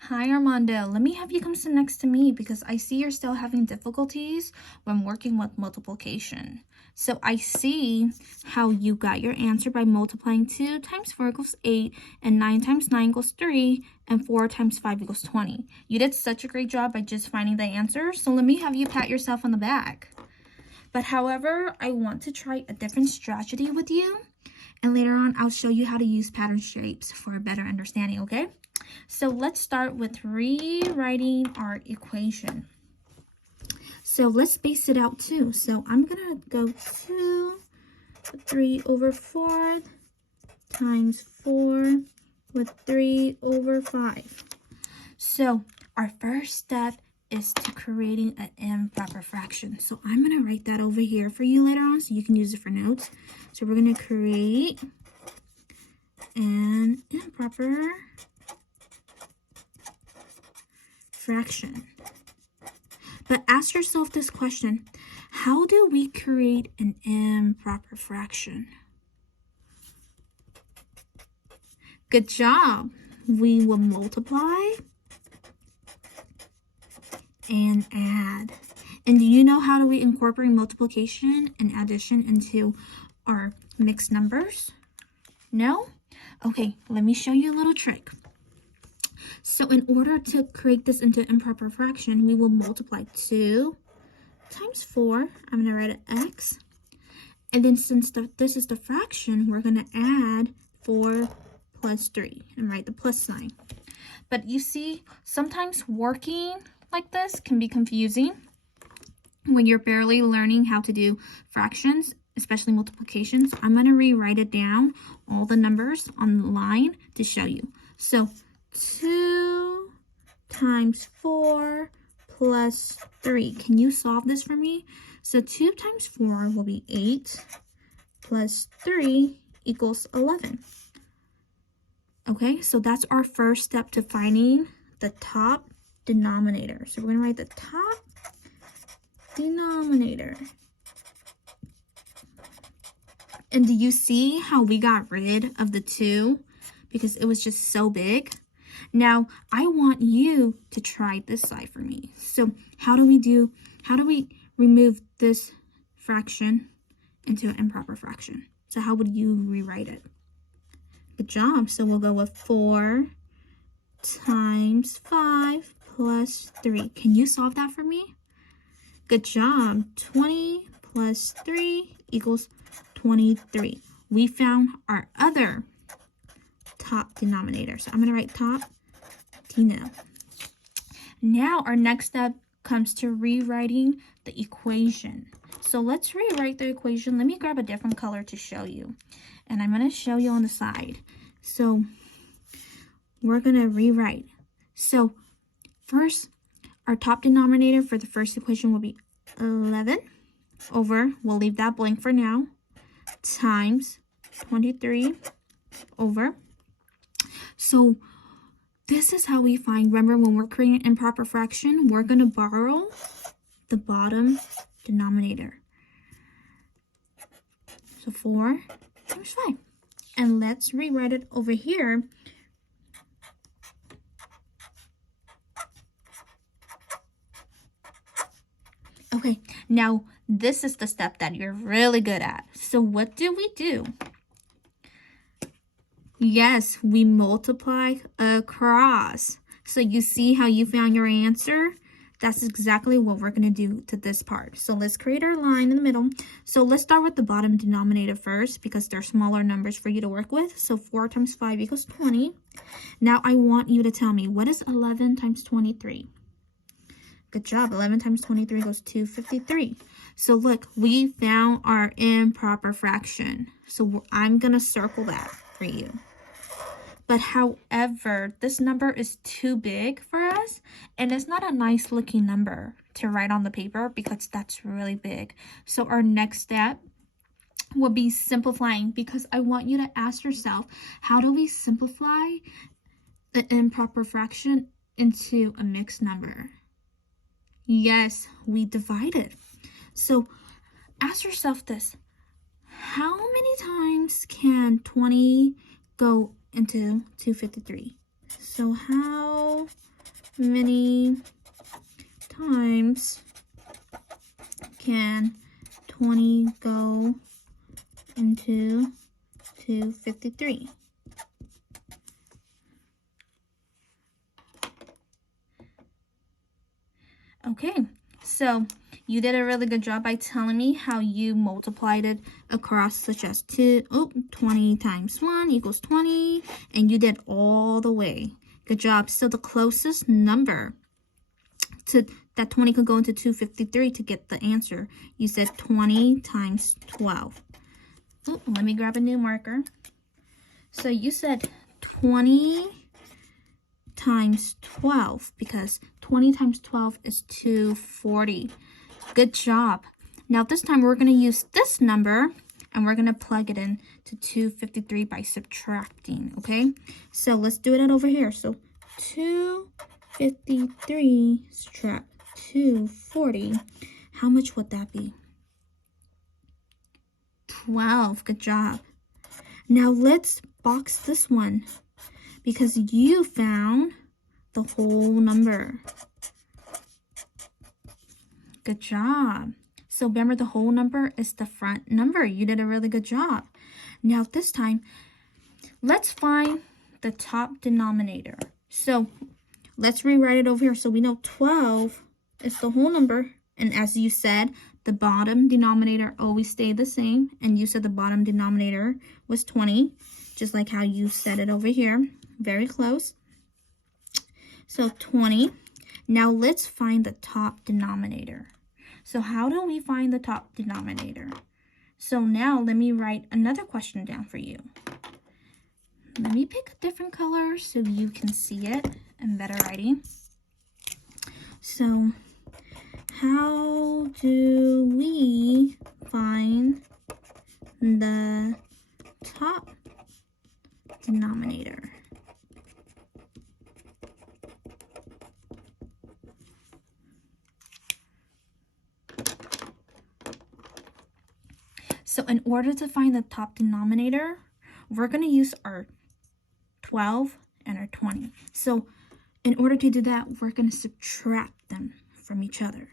Hi, Armando. Let me have you come sit next to me because I see you're still having difficulties when working with multiplication. So I see how you got your answer by multiplying 2 times 4 equals 8, and 9 times 9 equals 3, and 4 times 5 equals 20. You did such a great job by just finding the answer, so let me have you pat yourself on the back. But however, I want to try a different strategy with you, and later on I'll show you how to use pattern shapes for a better understanding, okay? So let's start with rewriting our equation. So let's space it out too. So I'm gonna go 3 over 4 times 4 with 3 over 5. So our first step is to creating an improper fraction. So I'm gonna write that over here for you later on so you can use it for notes. So we're gonna create an improper fraction. But ask yourself this question: how do we create an improper fraction? Good job. We will multiply and add. And do you know how do we incorporate multiplication and addition into our mixed numbers? No? Okay, let me show you a little trick. So in order to create this into improper fraction, we will multiply 2 times 4. I'm going to write an x. And then since this is the fraction, we're going to add 4 plus 3 and write the plus sign. But you see, sometimes working like this can be confusing when you're barely learning how to do fractions, especially multiplications. I'm going to rewrite it down, all the numbers on the line to show you. So 2 times 4 plus 3. Can you solve this for me? So 2 times 4 will be 8 plus 3 equals 11. Okay, so that's our first step to finding the top denominator. So we're going to write the top denominator. And do you see how we got rid of the 2 because it was just so big? Now, I want you to try this side for me. So how do we remove this fraction into an improper fraction? So how would you rewrite it? Good job. So we'll go with 4 times 5 plus 3. Can you solve that for me? Good job. 20 plus 3 equals 23. We found our other top denominator. So I'm going to write top deno. Now our next step comes to rewriting the equation. So let's rewrite the equation. Let me grab a different color to show you. And I'm going to show you on the side. So we're going to rewrite. So first, our top denominator for the first equation will be 11 over, we'll leave that blank for now, times 23 over. So this is how we find, remember when we're creating an improper fraction, we're going to borrow the bottom denominator. So 4 times 5. And let's rewrite it over here. Okay, now this is the step that you're really good at. So what do? Yes, we multiply across. So you see how you found your answer? That's exactly what we're going to do to this part. So let's create our line in the middle. So let's start with the bottom denominator first because they're smaller numbers for you to work with. So 4 times 5 equals 20. Now I want you to tell me, what is 11 times 23? Good job. 11 times 23 goes 253. So look, we found our improper fraction. So I'm going to circle that for you. But however, this number is too big for us, and it's not a nice looking number to write on the paper because that's really big. So our next step will be simplifying, because I want you to ask yourself, how do we simplify the improper fraction into a mixed number? Yes, we divide it. So ask yourself this: how many times can 20 go into 253? So how many times can 20 go into 253? Okay, so you did a really good job by telling me how you multiplied it across, such as 20 times 1 equals 20, and you did all the way. Good job. So the closest number to that 20 could go into 253 to get the answer. You said 20 times 12. Oh, let me grab a new marker. So you said 20 times 12 because 20 times 12 is 240. Good job. Now this time we're going to use this number and we're going to plug it in to 253 by subtracting, okay? So let's do it over here. So 253 subtract 240. How much would that be? 12. Good job. Now let's box this one because you found the whole number. Good job. So remember, the whole number is the front number. You did a really good job. Now this time, let's find the top denominator. So let's rewrite it over here. So we know 12 is the whole number. And as you said, the bottom denominator always stayed the same. And you said the bottom denominator was 20, just like how you said it over here. Very close. So 20. Now let's find the top denominator. So how do we find the top denominator? So now let me write another question down for you. Let me pick a different color so you can see it in better writing. So how do we find the top denominator? So in order to find the top denominator, we're going to use our 12 and our 20. So in order to do that, we're going to subtract them from each other.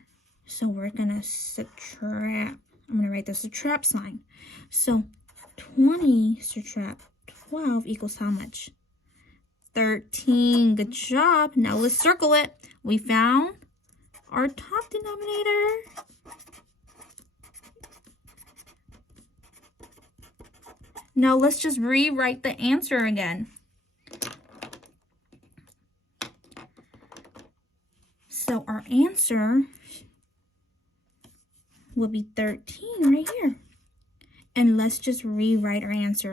So we're going to subtract. I'm going to write the subtract sign. So 20 subtract 12 equals how much? 13. Good job. Now let's circle it. We found our top denominator. Now let's just rewrite the answer again. So our answer will be 13 right here. And let's just rewrite our answer.